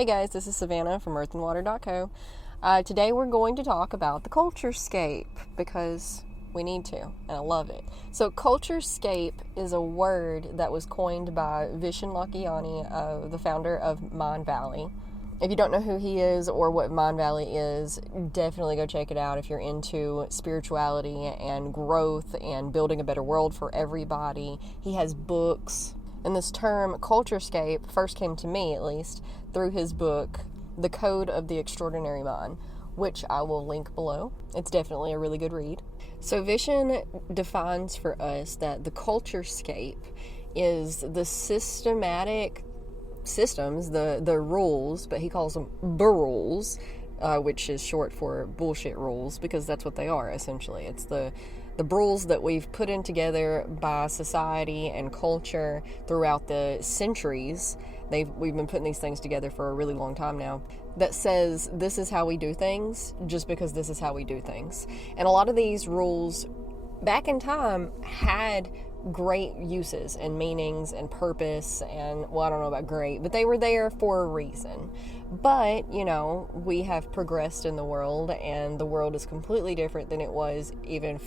Hey guys, this is Savannah from earthandwater.co. Today we're going to talk about the Culture-scape because we need to, and I love it. So Culture-scape is a word that was coined by Vishen Lakhiani, the founder of Mind Valley. If you don't know who he is or what Mind Valley is, definitely go check it out if you're into spirituality and growth and building a better world for everybody. He has books. And this term, Culture-scape, first came to me, at least, through his book, The Code of the Extraordinary Mind, which I will link below. It's definitely a really good read. So Vishen defines for us that the Culture-scape is the systematic systems, the rules, but he calls them rules, which is short for bullshit rules, because that's what they are, essentially. It's the rules that we've put in together by society and culture throughout the centuries. We've been putting these things together for a really long time now, that says this is how we do things just because this is how we do things. And a lot of these rules back in time had great uses and meanings and purpose, and well, I don't know about great, but they were there for a reason. But, you know, we have progressed in the world, and the world is completely different than it was even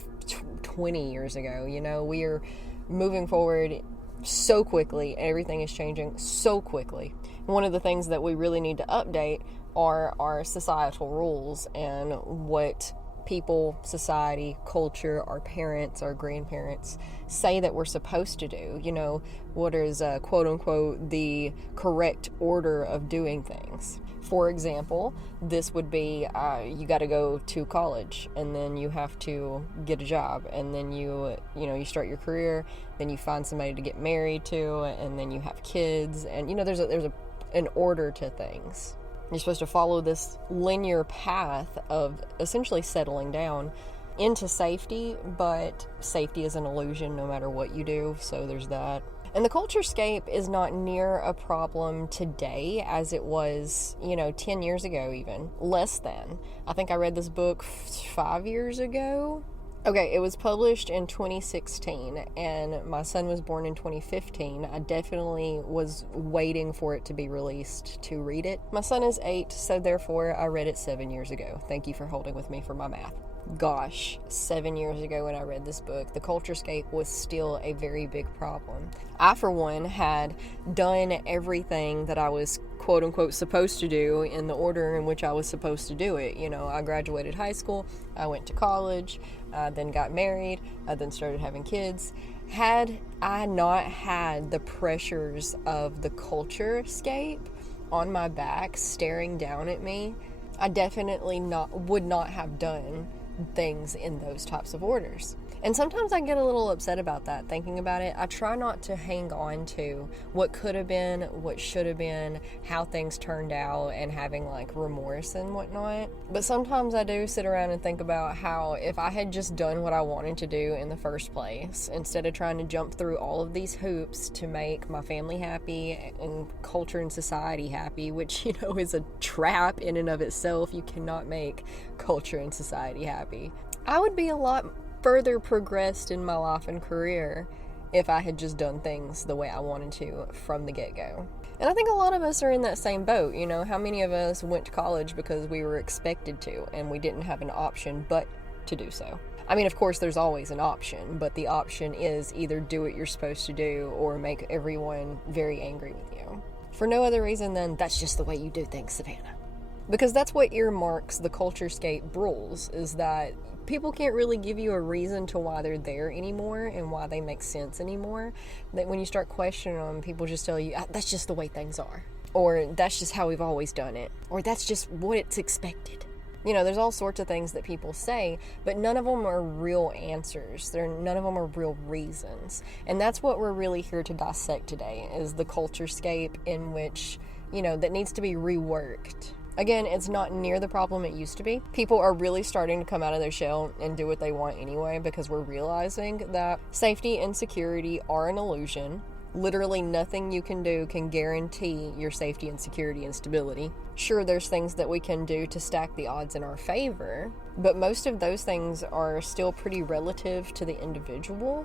20 years ago. You know, we are moving forward so quickly. Everything is changing so quickly. One of the things that we really need to update are our societal rules and what people, society, culture, our parents, our grandparents say that we're supposed to do. You know, what is quote unquote the correct order of doing things. For example, this would be you got to go to college, and then you have to get a job, and then you start your career, then you find somebody to get married to, and then you have kids, and you know there's an order to things. You're supposed to follow this linear path of essentially settling down into safety, but safety is an illusion no matter what you do, so there's that. And the Culture-scape is not near a problem today as it was, 10 years ago even. Less than. I think I read this book 5 years ago. Okay, it was published in 2016, and my son was born in 2015. I definitely was waiting for it to be released to read it. My son is 8, so therefore I read it 7 years ago. Thank you for holding with me for my math. Gosh, 7 years ago when I read this book, the Culture-scape was still a very big problem. I, for one, had done everything that I was quote-unquote supposed to do in the order in which I was supposed to do it. You know, I graduated high school, I went to college, then got married, I then started having kids. Had I not had the pressures of the Culture-scape on my back staring down at me, I definitely would not have done things in those types of orders. And sometimes I get a little upset about that, thinking about it. I try not to hang on to what could have been, what should have been, how things turned out, and having like remorse and whatnot. But sometimes I do sit around and think about how if I had just done what I wanted to do in the first place, instead of trying to jump through all of these hoops to make my family happy and culture and society happy, which, is a trap in and of itself. You cannot make culture and society happy. I would be a lot further progressed in my life and career if I had just done things the way I wanted to from the get-go. And I think a lot of us are in that same boat. How many of us went to college because we were expected to and we didn't have an option but to do so? I mean, of course, there's always an option, but the option is either do what you're supposed to do or make everyone very angry with you. For no other reason than that's just the way you do things, Savannah. Because that's what earmarks the Culture-scape rules, is that people can't really give you a reason to why they're there anymore and why they make sense anymore. That when you start questioning them, people just tell you, that's just the way things are. Or that's just how we've always done it. Or that's just what it's expected. There's all sorts of things that people say, but none of them are real answers. None of them are real reasons. And that's what we're really here to dissect today, is the Culture-scape in which, that needs to be reworked. Again, it's not near the problem it used to be. People are really starting to come out of their shell and do what they want anyway, because we're realizing that safety and security are an illusion. Literally nothing you can do can guarantee your safety and security and stability. Sure, there's things that we can do to stack the odds in our favor, but most of those things are still pretty relative to the individual.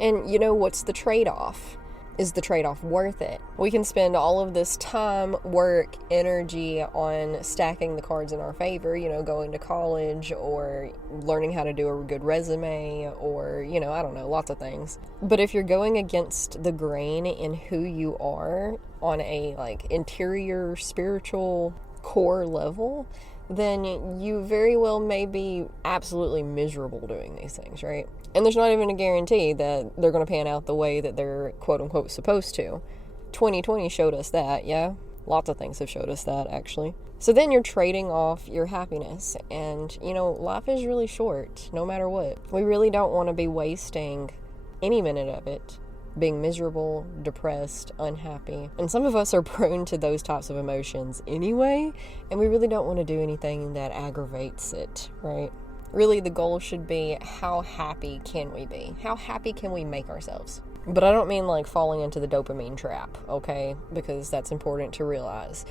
And what's the trade-off? Is the trade-off worth it? We can spend all of this time, work, energy on stacking the cards in our favor, going to college or learning how to do a good resume or, I don't know, lots of things. But if you're going against the grain in who you are on a interior spiritual core level, then you very well may be absolutely miserable doing these things, right? And there's not even a guarantee that they're going to pan out the way that they're quote-unquote supposed to. 2020 showed us that, yeah? Lots of things have showed us that, actually. So then you're trading off your happiness. And, life is really short, no matter what. We really don't want to be wasting any minute of it being miserable, depressed, unhappy. And some of us are prone to those types of emotions anyway, and we really don't want to do anything that aggravates it, right? Really, the goal should be, how happy can we be? How happy can we make ourselves? But I don't mean falling into the dopamine trap, okay? Because that's important to realize.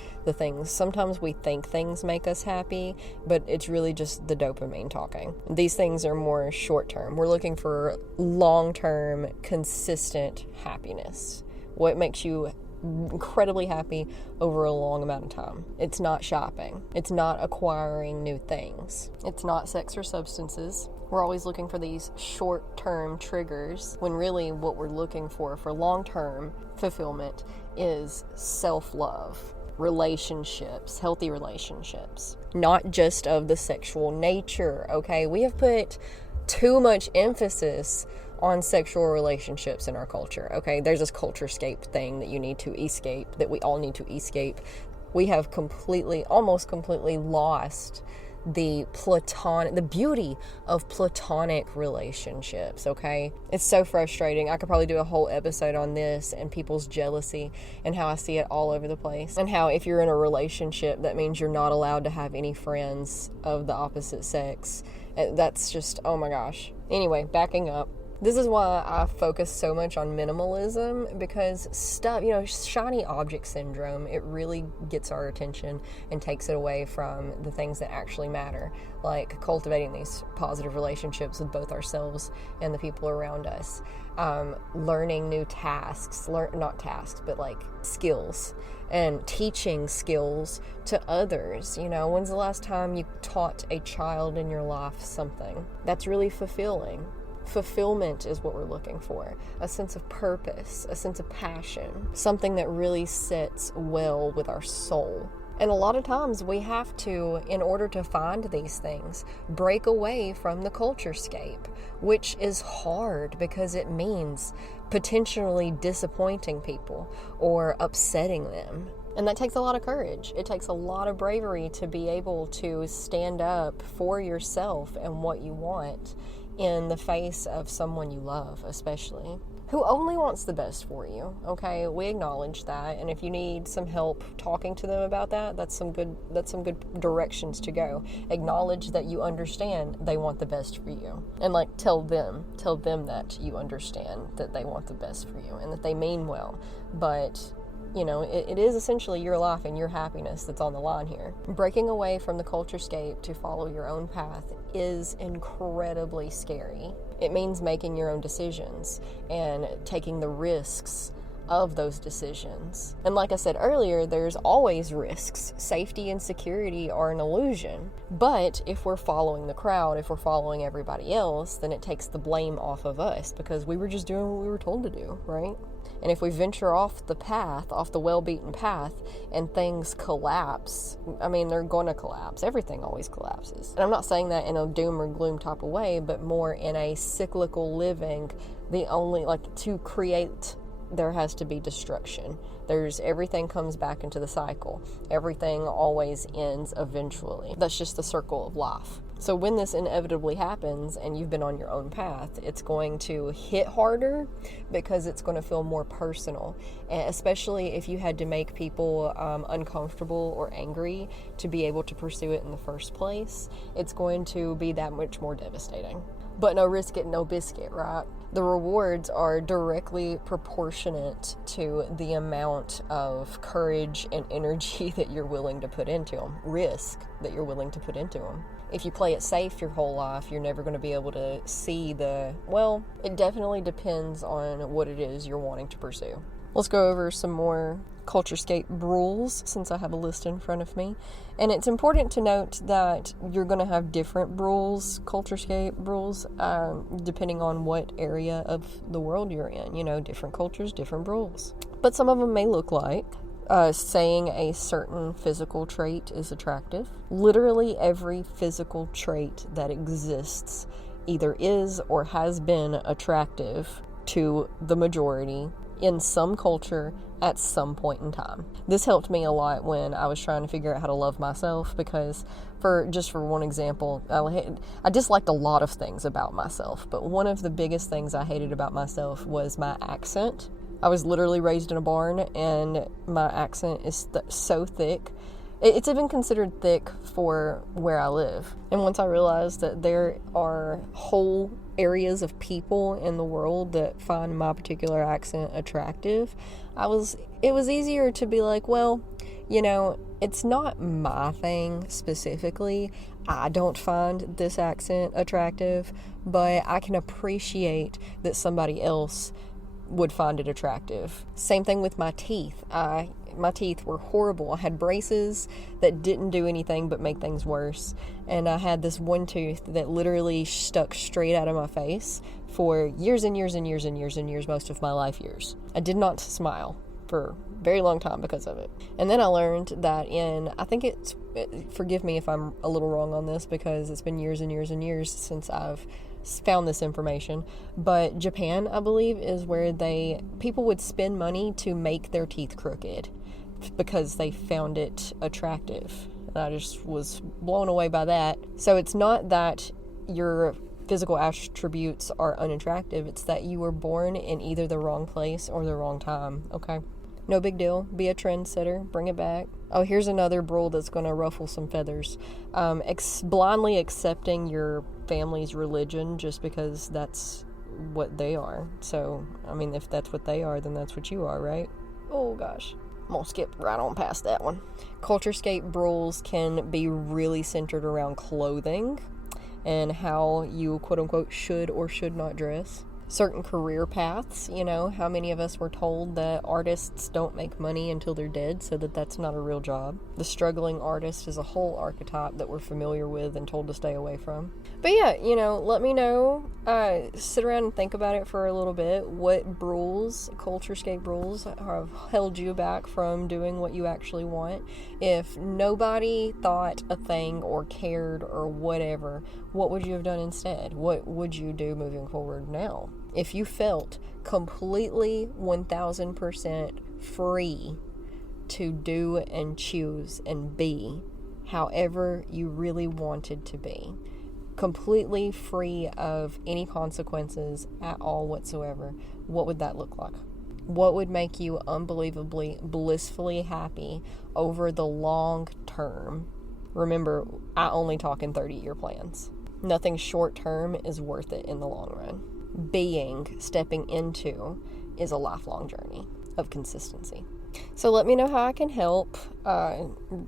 Sometimes we think things make us happy, but it's really just the dopamine talking. These things are more short-term. We're looking for long-term, consistent happiness. What makes you incredibly happy over a long amount of time. It's not shopping. It's not acquiring new things. It's not sex or substances. We're always looking for these short-term triggers when really what we're looking for long-term fulfillment is self-love, relationships, healthy relationships, not just of the sexual nature, okay? We have put too much emphasis on sexual relationships in our culture, okay? There's this culture-scape thing that you need to escape, that we all need to escape. We have almost completely lost the beauty of platonic relationships, okay? It's so frustrating. I could probably do a whole episode on this and people's jealousy and how I see it all over the place. And how if you're in a relationship, that means you're not allowed to have any friends of the opposite sex. That's just, oh my gosh. Anyway, backing up. This is why I focus so much on minimalism, because stuff, shiny object syndrome, it really gets our attention and takes it away from the things that actually matter, like cultivating these positive relationships with both ourselves and the people around us, learning new tasks, skills, and teaching skills to others. When's the last time you taught a child in your life something? That's really fulfilling. Fulfillment is what we're looking for. A sense of purpose, a sense of passion, something that really sits well with our soul. And a lot of times we have to, in order to find these things, break away from the culture-scape, which is hard because it means potentially disappointing people or upsetting them. And that takes a lot of courage. It takes a lot of bravery to be able to stand up for yourself and what you want in the face of someone you love, especially, who only wants the best for you, okay? We acknowledge that, and if you need some help talking to them about that, that's some good directions to go. Acknowledge that you understand they want the best for you, and tell them that you understand that they want the best for you and that they mean well, but it is essentially your life and your happiness that's on the line here. Breaking away from the culture-scape to follow your own path is incredibly scary. It means making your own decisions and taking the risks of those decisions. And like I said earlier, there's always risks. Safety and security are an illusion. But if we're following the crowd, if we're following everybody else, then it takes the blame off of us because we were just doing what we were told to do, right? And if we venture off the well-beaten path, and things collapse, they're going to collapse. Everything always collapses. And I'm not saying that in a doom or gloom type of way, but more in a cyclical living. To create, there has to be destruction. Everything comes back into the cycle. Everything always ends eventually. That's just the circle of life. So when this inevitably happens and you've been on your own path, it's going to hit harder because it's going to feel more personal, and especially if you had to make people uncomfortable or angry to be able to pursue it in the first place. It's going to be that much more devastating. But no risk it, no biscuit, right? The rewards are directly proportionate to the amount of courage and energy that you're willing to put into them, risk that you're willing to put into them. If you play it safe your whole life, you're never going to be able to see it definitely depends on what it is you're wanting to pursue. Let's go over some more Culture-scape rules since I have a list in front of me. And it's important to note that you're going to have different rules, Culture-scape rules, depending on what area of the world you're in. You know, different cultures, different rules. But some of them may look like saying a certain physical trait is attractive. Literally every physical trait that exists either is or has been attractive to the majority in some culture at some point in time. This helped me a lot when I was trying to figure out how to love myself, because for one example, I disliked a lot of things about myself, but one of the biggest things I hated about myself was my accent. I was literally raised in a barn, and my accent is so thick. It's even considered thick for where I live. And once I realized that there are whole areas of people in the world that find my particular accent attractive, it was easier to be like, well, you know, it's not my thing specifically. I don't find this accent attractive, but I can appreciate that somebody else would find it attractive. Same thing with my teeth. My teeth were horrible. I had braces that didn't do anything but make things worse. And I had this one tooth that literally stuck straight out of my face for years and years and years and years and years, most of my life years. I did not smile for a very long time because of it. And then I learned that forgive me if I'm a little wrong on this, because it's been years and years and years since I've found this information, but Japan, I believe, is where people would spend money to make their teeth crooked because they found it attractive. And I just was blown away by that. So it's not that your physical attributes are unattractive, it's that you were born in either the wrong place or the wrong time, okay? No big deal. Be a trendsetter. Bring it back. Oh, here's another rule that's going to ruffle some feathers. Blindly accepting your family's religion just because that's what they are. So, I mean, if that's what they are, then that's what you are, right? Oh, gosh. I'm going to skip right on past that one. Culture-scape rules can be really centered around clothing and how you, quote-unquote, should or should not dress. Certain career paths, you know, how many of us were told that artists don't make money until they're dead, so that's not a real job. The struggling artist is a whole archetype that we're familiar with and told to stay away from. But yeah, you know, let me know, sit around and think about it for a little bit. What rules, Culture-scape rules, have held you back from doing what you actually want? If nobody thought a thing or cared or whatever, what would you have done instead? What would you do moving forward now? If you felt completely 1000% free to do and choose and be however you really wanted to be, completely free of any consequences at all whatsoever, what would that look like? What would make you unbelievably, blissfully happy over the long term? Remember, I only talk in 30-year plans. Nothing short term is worth it in the long run. Stepping into, is a lifelong journey of consistency. So let me know how I can help.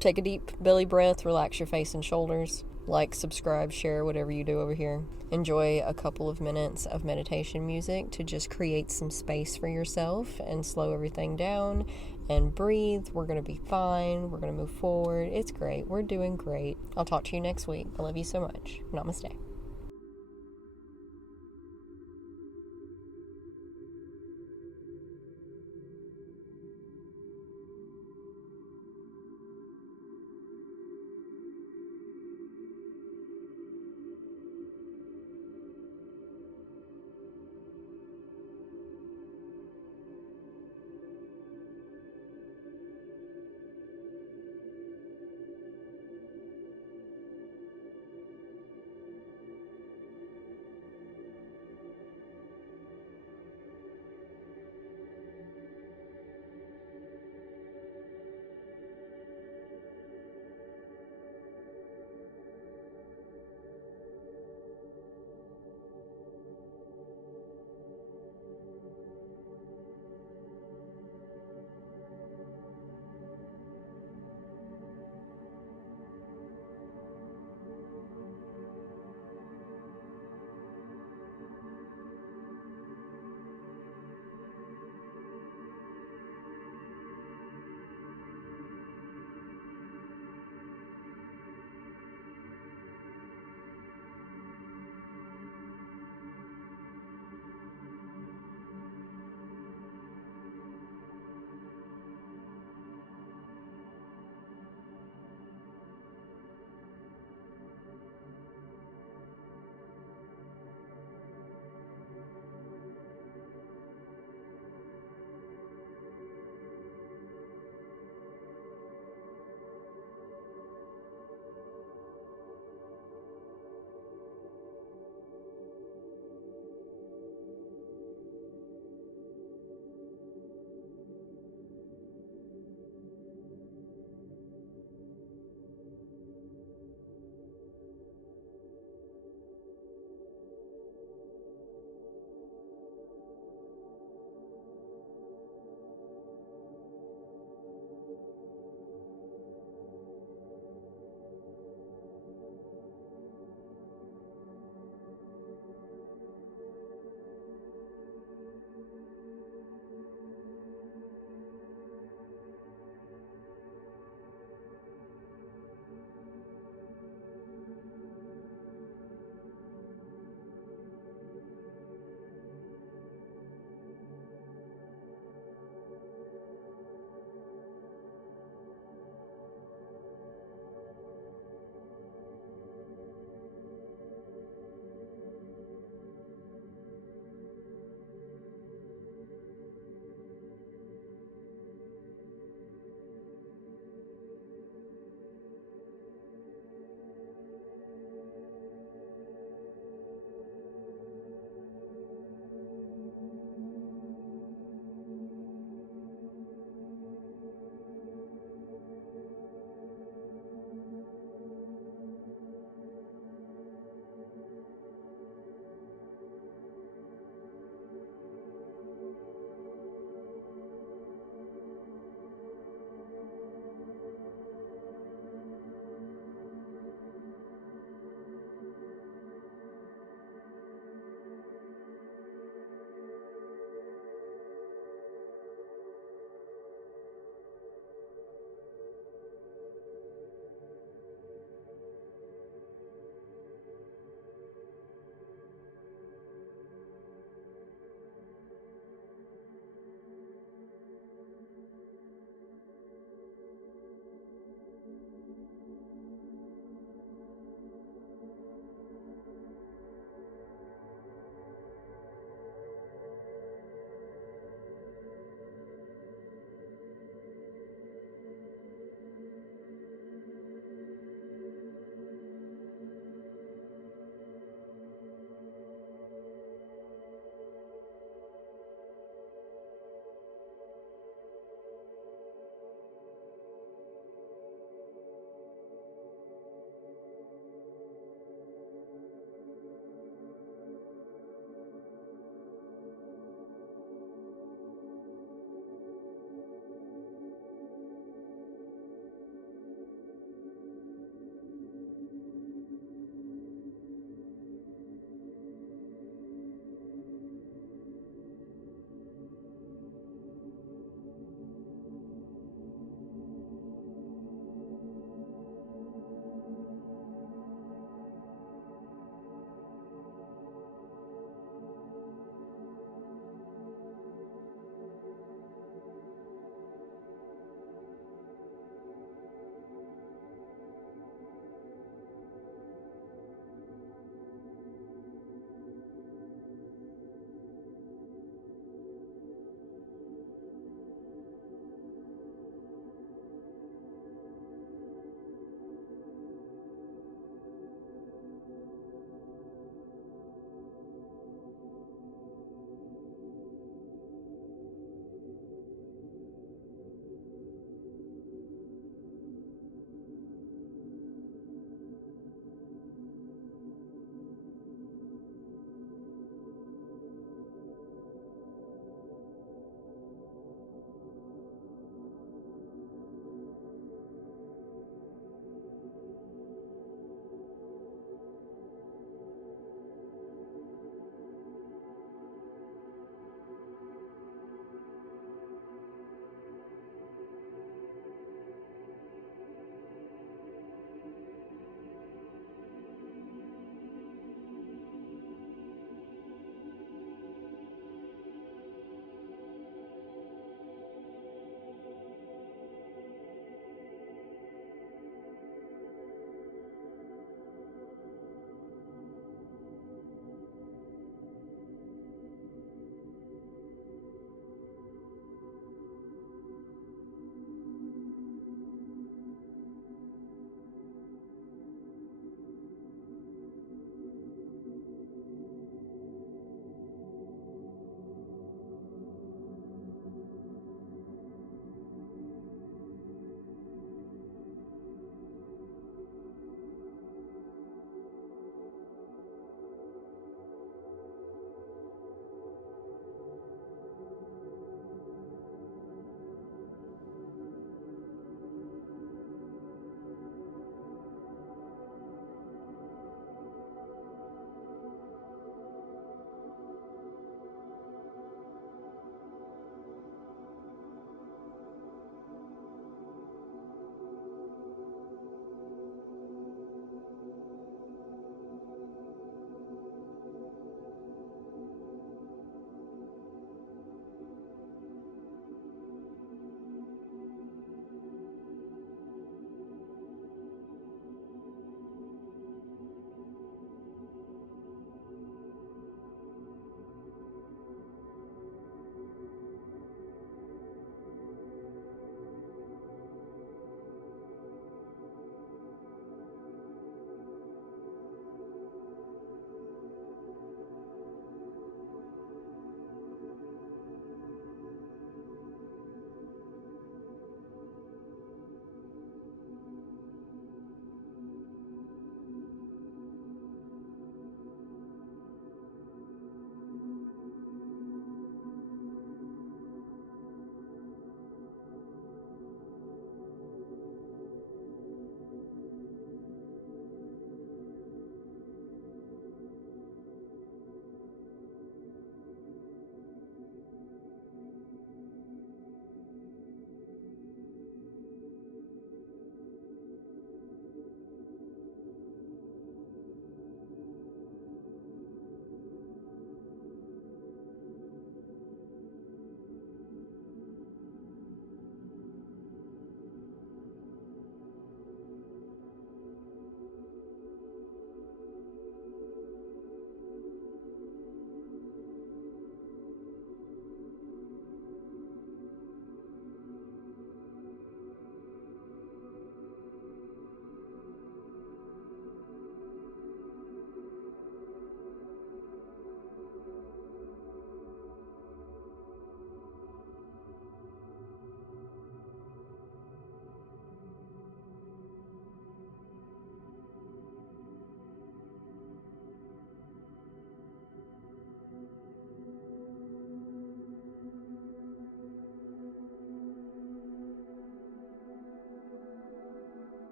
Take a deep belly breath, relax your face and shoulders. Like, subscribe, share, whatever you do over here. Enjoy a couple of minutes of meditation music to just create some space for yourself and slow everything down and breathe. We're going to be fine. We're going to move forward. It's great. We're doing great. I'll talk to you next week. I love you so much. Namaste.